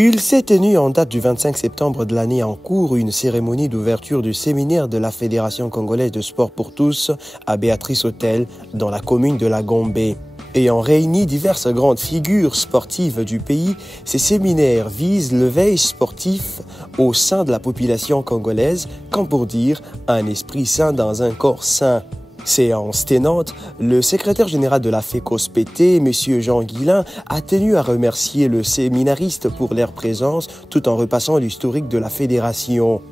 Il s'est tenu en date du 25 septembre de l'année en cours une cérémonie d'ouverture du séminaire de la Fédération congolaise de sport pour tous à Béatrice Hôtel dans la commune de la Gombe. Ayant réuni diverses grandes figures sportives du pays, ces séminaires visent l'éveil sportif au sein de la population congolaise, comme pour dire un esprit sain dans un corps sain. Séance tenante, le secrétaire général de la FECOSPT, M. Jean Guillain, a tenu à remercier le séminariste pour leur présence tout en repassant l'historique de la fédération.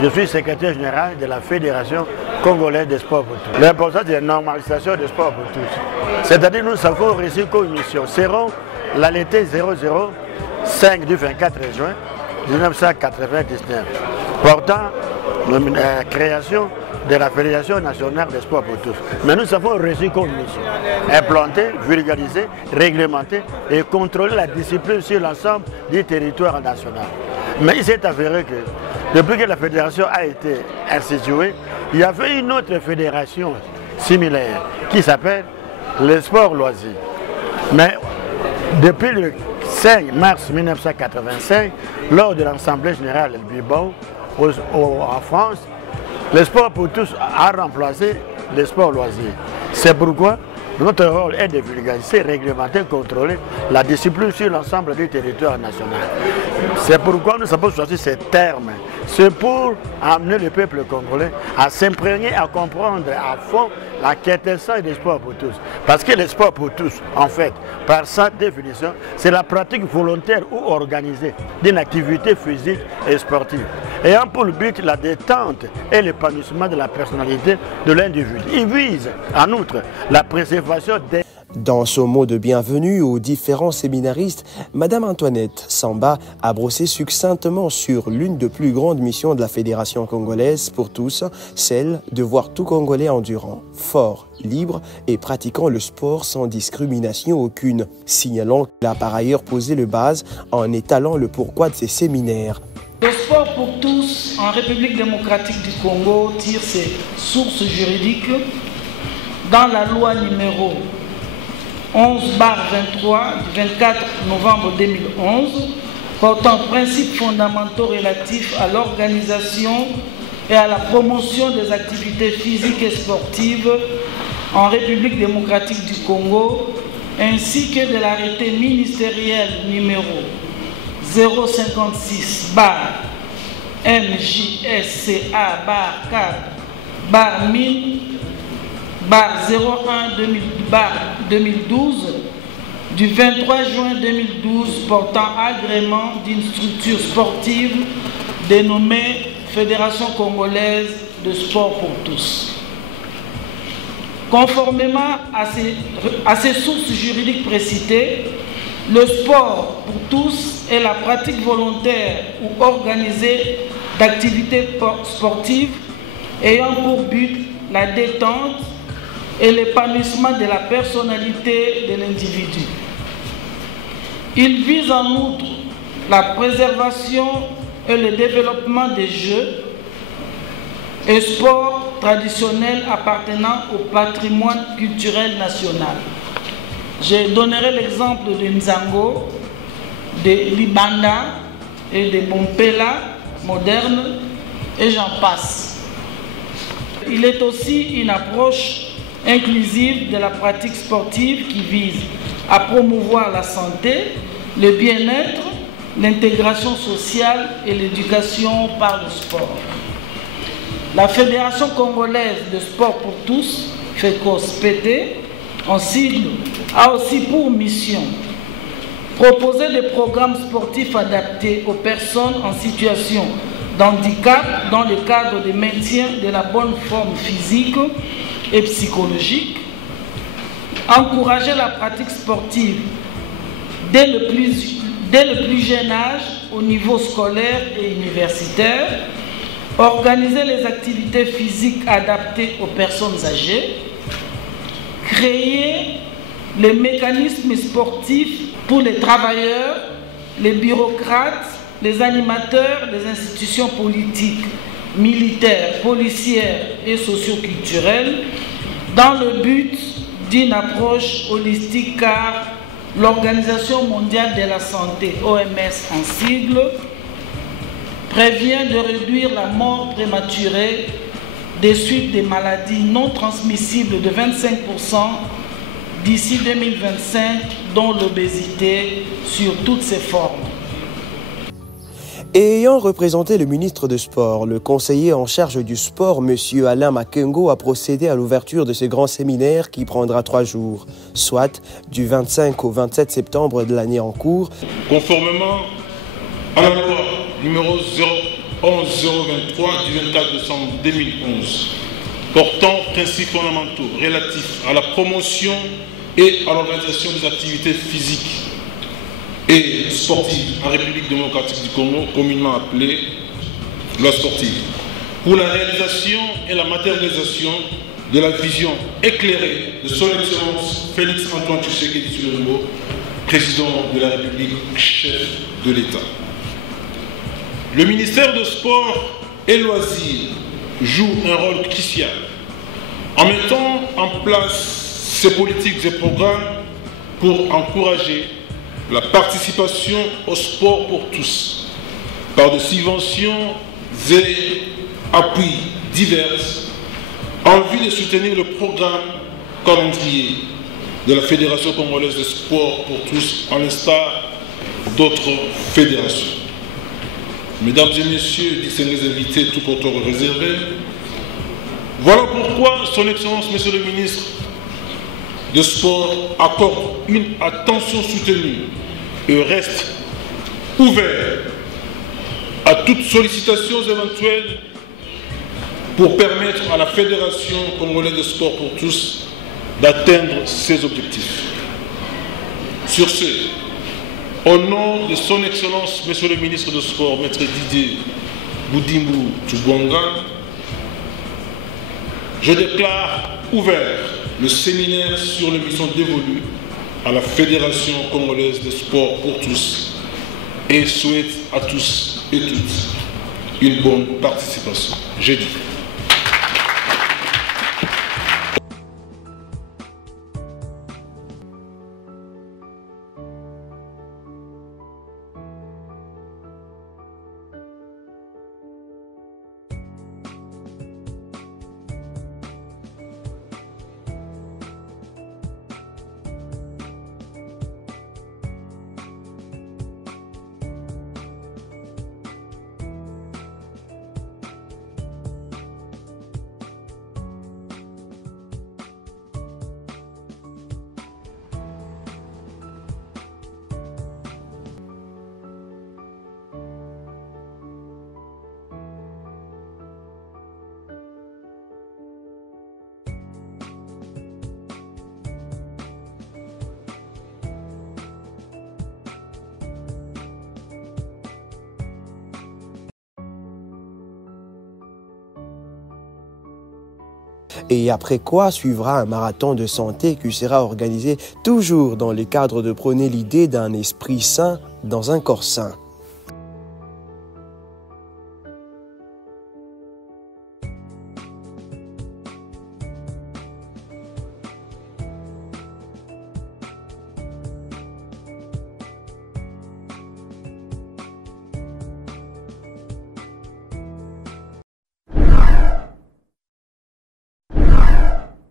Je suis secrétaire général de la Fédération congolaise de sport pour tous. L'important c'est la normalisation du sport pour tous. C'est-à-dire nous avons reçu comme mission. Seront l'année 005 du 24 juin 1999, portant la création de la Fédération nationale des sports pour tous. Mais nous avons reçu comme mission implanter, vulgariser, réglementer et contrôler la discipline sur l'ensemble du territoire national. Mais il s'est avéré que depuis que la fédération a été instituée, il y avait une autre fédération similaire qui s'appelle le sport loisir. Mais depuis le 5 mars 1985, lors de l'Assemblée générale de Bilbao en France, le sport pour tous a remplacé le sport loisir. C'est pourquoi notre rôle est de vulgariser, réglementer, contrôler la discipline sur l'ensemble du territoire national. C'est pourquoi nous avons choisi ces termes. C'est pour amener le peuple congolais à s'imprégner, à comprendre à fond la quintessence des sports pour tous. Parce que le sport pour tous, en fait, par sa définition, c'est la pratique volontaire ou organisée d'une activité physique et sportive, ayant pour but la détente et l'épanouissement de la personnalité de l'individu. Il vise, en outre, la préservation des... Dans son mot de bienvenue aux différents séminaristes, Mme Antoinette Samba a brossé succinctement sur l'une des plus grandes missions de la Fédération congolaise pour tous, celle de voir tout Congolais endurant, fort, libre et pratiquant le sport sans discrimination aucune, signalant qu'elle a par ailleurs posé le base en étalant le pourquoi de ces séminaires. Le sport pour tous en République démocratique du Congo tire ses sources juridiques dans la loi numéro 11/23 du 24 novembre 2011 portant principes fondamentaux relatifs à l'organisation et à la promotion des activités physiques et sportives en République démocratique du Congo, ainsi que de l'arrêté ministériel numéro 056 MJSCA/4/1000 01-2012 du 23 juin 2012 portant agrément d'une structure sportive dénommée Fédération congolaise de sport pour tous. Conformément à ces sources juridiques précitées, le sport pour tous est la pratique volontaire ou organisée d'activités sportives ayant pour but la détente et l'épanouissement de la personnalité de l'individu. Il vise en outre la préservation et le développement des jeux et sports traditionnels appartenant au patrimoine culturel national. Je donnerai l'exemple de Nzango, de Libanda et de Bompela moderne et j'en passe. Il est aussi une approche inclusive de la pratique sportive qui vise à promouvoir la santé, le bien-être, l'intégration sociale et l'éducation par le sport. La Fédération congolaise de sport pour tous, FECOSPT, en sigle, a aussi pour mission proposer des programmes sportifs adaptés aux personnes en situation d'handicap dans le cadre du maintien de la bonne forme physique et psychologique, encourager la pratique sportive dès le plus jeune âge au niveau scolaire et universitaire, organiser les activités physiques adaptées aux personnes âgées, créer les mécanismes sportifs pour les travailleurs, les bureaucrates, les animateurs des institutions politiques, militaires, policières et socioculturelles dans le but d'une approche holistique car l'Organisation mondiale de la santé, OMS en sigle, prévient de réduire la mort prématurée des suites des maladies non transmissibles de 25% d'ici 2025, dont l'obésité sur toutes ses formes. Et ayant représenté le ministre de Sport, le conseiller en charge du sport, M. Alain Makengo, a procédé à l'ouverture de ce grand séminaire qui prendra 3 jours, soit du 25 au 27 septembre de l'année en cours. Conformément à la loi numéro 011-023 du 24 décembre 2011, portant principes fondamentaux relatifs à la promotion et à l'organisation des activités physiques et sportives en République démocratique du Congo, communément appelée loi sportive, pour la réalisation et la matérialisation de la vision éclairée de son Excellence Félix Antoine Tshisekedi Tshilombo, président de la République, chef de l'État. Le ministère de Sport et Loisirs joue un rôle crucial en mettant en place ces politiques et programmes pour encourager la participation au sport pour tous par des subventions et appuis divers en vue de soutenir le programme calendrier de la Fédération congolaise de sport pour tous, en l'instar d'autres fédérations. Mesdames et messieurs, distingués invités, tout autant réservé, voilà pourquoi son Excellence, Monsieur le ministre de Sport, accorde une attention soutenue et reste ouvert à toutes sollicitations éventuelles pour permettre à la Fédération congolaise de sport pour tous d'atteindre ses objectifs. Sur ce, au nom de son Excellence, Monsieur le ministre de Sport, Maître Didier Boudimbu Tshubonga, je déclare ouvert le séminaire sur les missions dévolues à la Fédération congolaise de sport pour tous et souhaite à tous et toutes une bonne participation. J'ai dit. Et après quoi suivra un marathon de santé qui sera organisé toujours dans le cadre de prôner l'idée d'un esprit sain dans un corps sain.